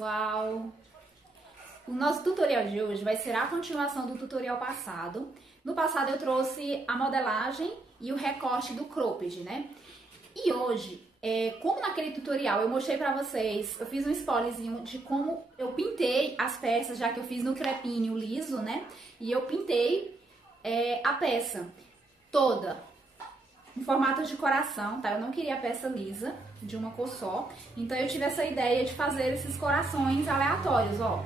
pessoal! O nosso tutorial de hoje vai ser a continuação do tutorial passado. No passado eu trouxe a modelagem e o recorte do cropped, né? E hoje, como naquele tutorial eu mostrei pra vocês, eu fiz um spoilerzinho de como eu pintei as peças, já que eu fiz no crepinho liso, né? E eu pintei a peça toda em formato de coração, tá? Eu não queria a peça lisa, de uma cor só. Então eu tive essa ideia de fazer esses corações aleatórios, ó.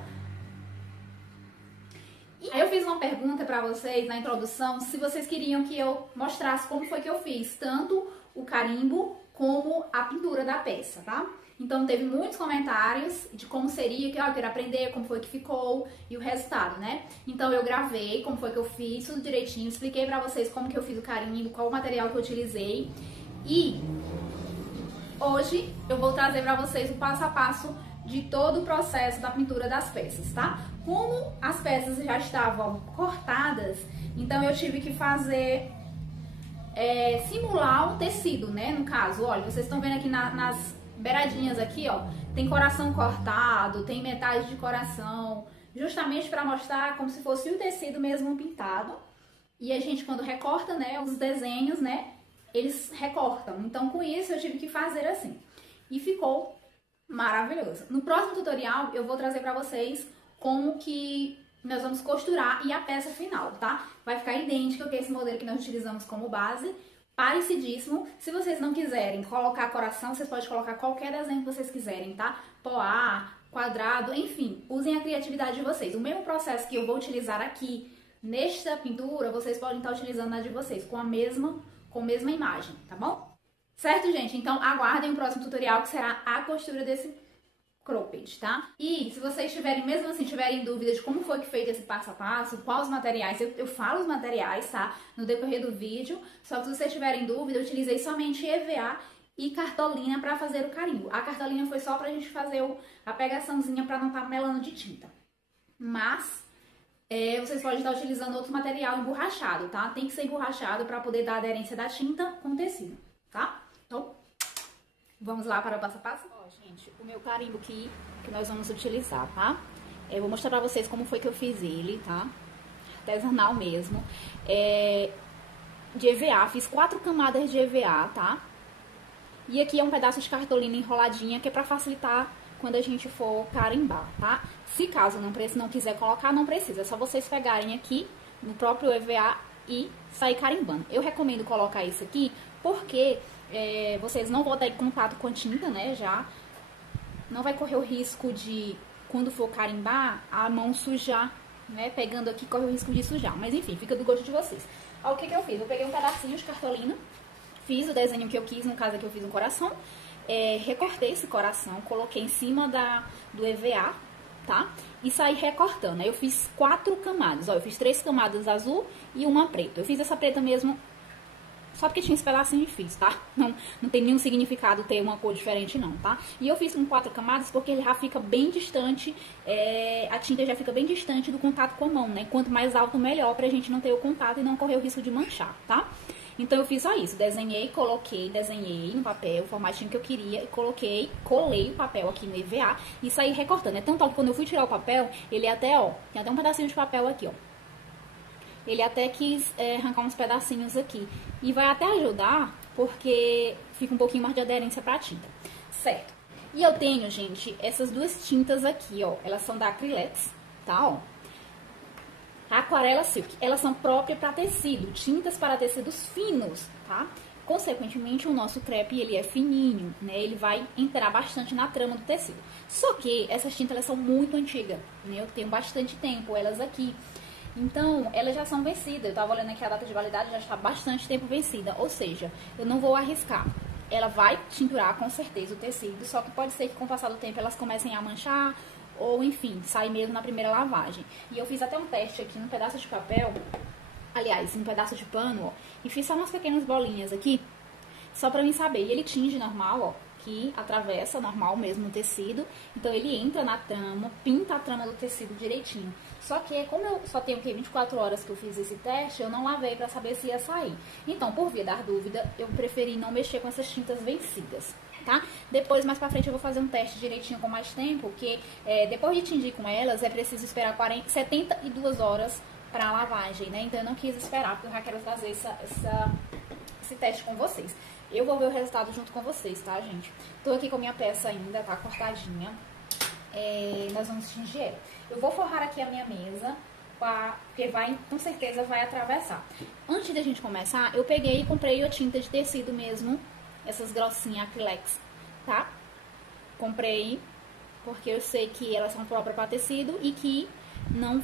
E aí eu fiz uma pergunta pra vocês na introdução, se vocês queriam que eu mostrasse como foi que eu fiz, tanto o carimbo como a pintura da peça, tá? Então teve muitos comentários de como seria, que eu quero aprender como foi que ficou e o resultado, né? Então eu gravei como foi que eu fiz, tudo direitinho, expliquei pra vocês como que eu fiz o carimbo, qual o material que eu utilizei. E hoje eu vou trazer pra vocês o passo a passo de todo o processo da pintura das peças, tá? Como as peças já estavam cortadas, então eu tive que fazer, simular um tecido, né? No caso, olha, vocês estão vendo aqui nas beiradinhas aqui, ó, tem coração cortado, tem metade de coração, justamente para mostrar como se fosse o tecido mesmo pintado. E a gente, quando recorta, né, os desenhos, né, eles recortam. Então, com isso, eu tive que fazer assim. E ficou maravilhoso. No próximo tutorial, eu vou trazer para vocês como que nós vamos costurar e a peça final, tá? Vai ficar idêntica que esse modelo que nós utilizamos como base, parecidíssimo. Se vocês não quiserem colocar coração, vocês podem colocar qualquer desenho que vocês quiserem, tá? Poá, quadrado, enfim, usem a criatividade de vocês. O mesmo processo que eu vou utilizar aqui nesta pintura, vocês podem estar utilizando na de vocês, com a mesma imagem, tá bom? Certo, gente? Então aguardem o próximo tutorial, que será a costura desse cropped, tá? E se vocês tiverem, mesmo assim, tiverem dúvidas de como foi que feito esse passo a passo, quais os materiais, eu falo os materiais, tá? No decorrer do vídeo, só que se vocês tiverem dúvida, eu utilizei somente EVA e cartolina pra fazer o carimbo. A cartolina foi só pra gente fazer a pegaçãozinha pra não estar melando de tinta. Mas vocês podem estar utilizando outro material emborrachado, tá? Tem que ser emborrachado pra poder dar aderência da tinta com o tecido, tá? Então, vamos lá para o passo a passo? Ó, gente, o meu carimbo que nós vamos utilizar, tá? Eu vou mostrar pra vocês como foi que eu fiz ele, tá? Artesanal mesmo. De EVA, fiz 4 camadas de EVA, tá? E aqui é um pedaço de cartolina enroladinha, que é pra facilitar quando a gente for carimbar, tá? Se caso não quiser colocar, não precisa. É só vocês pegarem aqui no próprio EVA e sair carimbando. Eu recomendo colocar isso aqui porque vocês não vão ter contato com a tinta, né? Já não vai correr o risco de, quando for carimbar, a mão sujar, né? Pegando aqui, corre o risco de sujar. Mas enfim, fica do gosto de vocês. Ó, o que eu fiz? Eu peguei um pedacinho de cartolina, fiz o desenho que eu quis, no caso aqui eu fiz um coração. Recortei esse coração, coloquei em cima do EVA, tá? E saí recortando. Aí eu fiz 4 camadas, ó, eu fiz 3 camadas azul e uma preta. Eu fiz essa preta mesmo só porque tinha esse pedacinho e fiz, tá? Não tem nenhum significado ter uma cor diferente não, tá? E eu fiz com 4 camadas porque ele já fica bem distante, a tinta já fica bem distante do contato com a mão, né? Quanto mais alto, melhor, pra gente não ter o contato e não correr o risco de manchar, tá? Então eu fiz só isso, desenhei no papel o formatinho que eu queria e colei o papel aqui no EVA e saí recortando. É tanto que quando eu fui tirar o papel, ele até, ó, tem até um pedacinho de papel aqui, ó. Ele até quis arrancar uns pedacinhos aqui. E vai até ajudar, porque fica um pouquinho mais de aderência pra tinta. Certo. E eu tenho, gente, essas duas tintas aqui, ó. Elas são da Acrylex, tá, ó. Aquarela Silk. Elas são próprias para tecido. Tintas para tecidos finos, tá? Consequentemente, o nosso crepe, ele é fininho, né? Ele vai entrar bastante na trama do tecido. Só que essas tintas, elas são muito antigas, né? Eu tenho bastante tempo elas aqui. Então, elas já são vencidas. Eu tava olhando aqui a data de validade, já está bastante tempo vencida. Ou seja, eu não vou arriscar. Ela vai tinturar com certeza o tecido, só que pode ser que com o passar do tempo elas comecem a manchar, ou enfim, sair mesmo na primeira lavagem. E eu fiz até um teste aqui num pedaço de papel, aliás, num pedaço de pano, ó, e fiz só umas pequenas bolinhas aqui, só pra mim saber. E ele tinge normal, ó, que atravessa normal mesmo o tecido. Então ele entra na trama, pinta a trama do tecido direitinho. Só que como eu só tenho 24 horas que eu fiz esse teste, eu não lavei pra saber se ia sair. Então, por via da dúvida, eu preferi não mexer com essas tintas vencidas, tá? Depois, mais pra frente, eu vou fazer um teste direitinho com mais tempo, porque depois de tingir com elas, é preciso esperar 72 horas pra lavagem, né? Então eu não quis esperar, porque eu já quero trazer esse teste com vocês. Eu vou ver o resultado junto com vocês, tá, gente? Tô aqui com a minha peça ainda, tá cortadinha. Nós vamos tingir ela. Eu vou forrar aqui a minha mesa, porque com certeza vai atravessar. Antes da gente começar, eu peguei e comprei a tinta de tecido mesmo, essas grossinhas Acrylex, tá? Comprei porque eu sei que elas são próprias para tecido e que não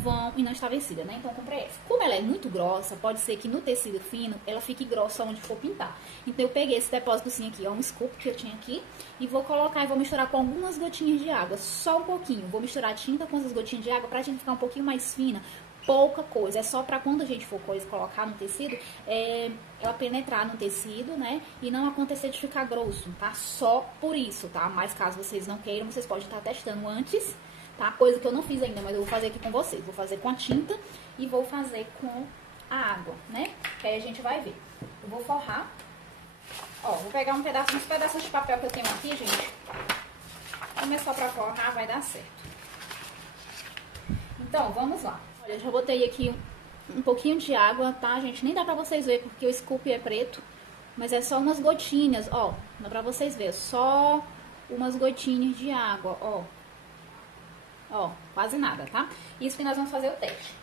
está vencida, né? Então eu comprei essa. Como ela é muito grossa, pode ser que no tecido fino ela fique grossa onde for pintar. Então eu peguei esse depósitozinho aqui, ó, um scoop que eu tinha aqui, e vou colocar e vou misturar com algumas gotinhas de água, só um pouquinho. Vou misturar a tinta com essas gotinhas de água pra gente ficar um pouquinho mais fina. Pouca coisa, é só pra quando a gente for colocar no tecido, ela penetrar no tecido, né? E não acontecer de ficar grosso, tá? Só por isso, tá? Mas caso vocês não queiram, vocês podem estar testando antes, tá? Coisa que eu não fiz ainda, mas eu vou fazer aqui com vocês. Vou fazer com a tinta e vou fazer com a água, né? Que aí a gente vai ver. Eu vou forrar. Ó, vou pegar uns pedaços de papel que eu tenho aqui, gente. Como é só pra forrar, vai dar certo. Então, vamos lá. Olha, eu já botei aqui um pouquinho de água, tá, gente? Nem dá pra vocês verem porque o scoop é preto, mas é só umas gotinhas, ó. Dá pra vocês verem, só umas gotinhas de água, ó. Ó, quase nada, tá? Isso que nós vamos fazer o teste.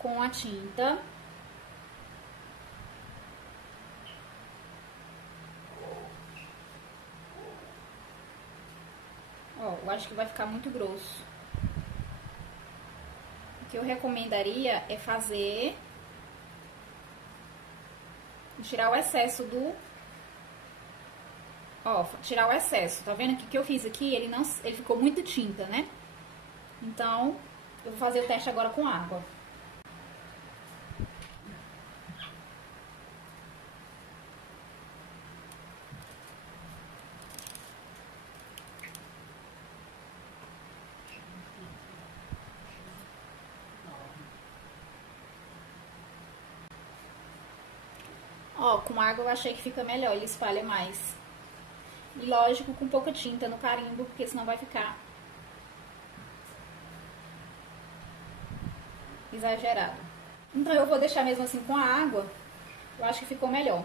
Com a tinta. Ó, eu acho que vai ficar muito grosso. O que eu recomendaria é fazer... tirar o excesso do... Ó, tirar o excesso. Tá vendo que o que eu fiz aqui, ele ficou muito tinta, né? Então, eu vou fazer o teste agora com água. Ó, com água eu achei que fica melhor, ele espalha mais. E lógico, com pouca tinta no carimbo, porque senão vai ficar exagerado. Então eu vou deixar mesmo assim com a água, eu acho que ficou melhor.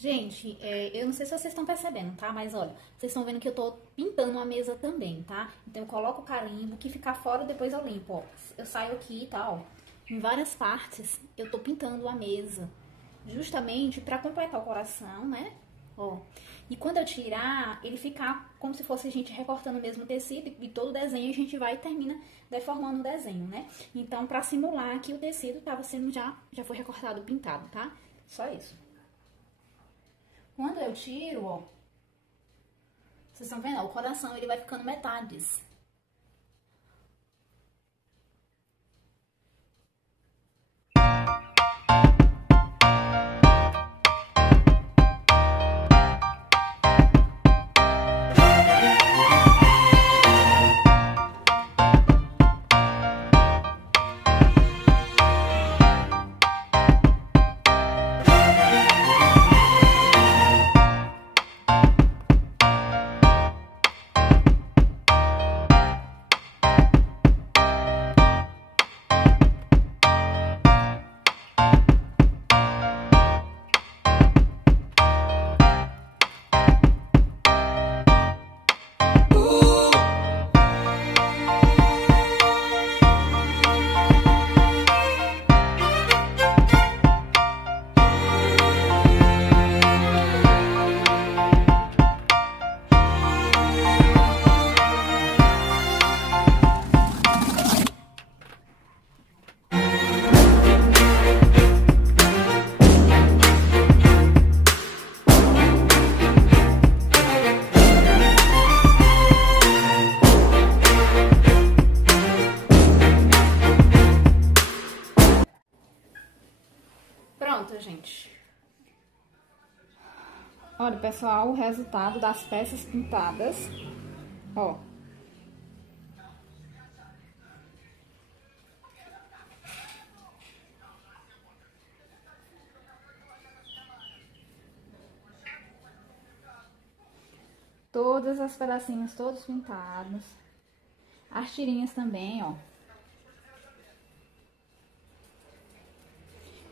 Gente, eu não sei se vocês estão percebendo, tá? Mas olha, vocês estão vendo que eu tô pintando a mesa também, tá? Então eu coloco o carimbo, que ficar fora depois eu limpo, ó. Eu saio aqui e tal. Em várias partes eu tô pintando a mesa, justamente pra completar o coração, né? Ó. E quando eu tirar, ele ficar como se fosse a gente recortando o mesmo tecido e todo o desenho a gente vai e termina deformando o desenho, né? Então, pra simular que o tecido tava sendo já foi recortado, pintado, tá? Só isso. Quando eu tiro, ó, vocês estão vendo? Ó, o coração ele vai ficando metades. Pronto, gente. Olha, pessoal, o resultado das peças pintadas. Ó. Todas as pedacinhos, todos pintados. As tirinhas também, ó.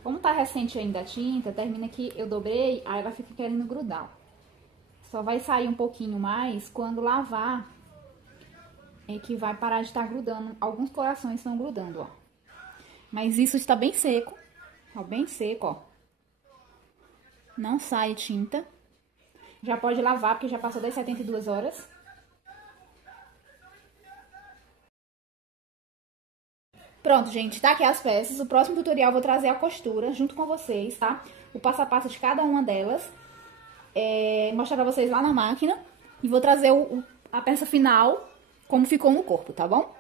Como tá recente ainda a tinta, termina que eu dobrei, aí ela fica querendo grudar. Só vai sair um pouquinho mais quando lavar, é que vai parar de estar grudando. Alguns corações estão grudando, ó. Mas isso está bem seco, ó, bem seco, ó. Não sai tinta. Já pode lavar, porque já passou das 72 horas. Pronto, gente, tá aqui as peças. O próximo tutorial eu vou trazer a costura junto com vocês, tá? O passo a passo de cada uma delas. Mostrar pra vocês lá na máquina. E vou trazer a peça final, como ficou no corpo, tá bom?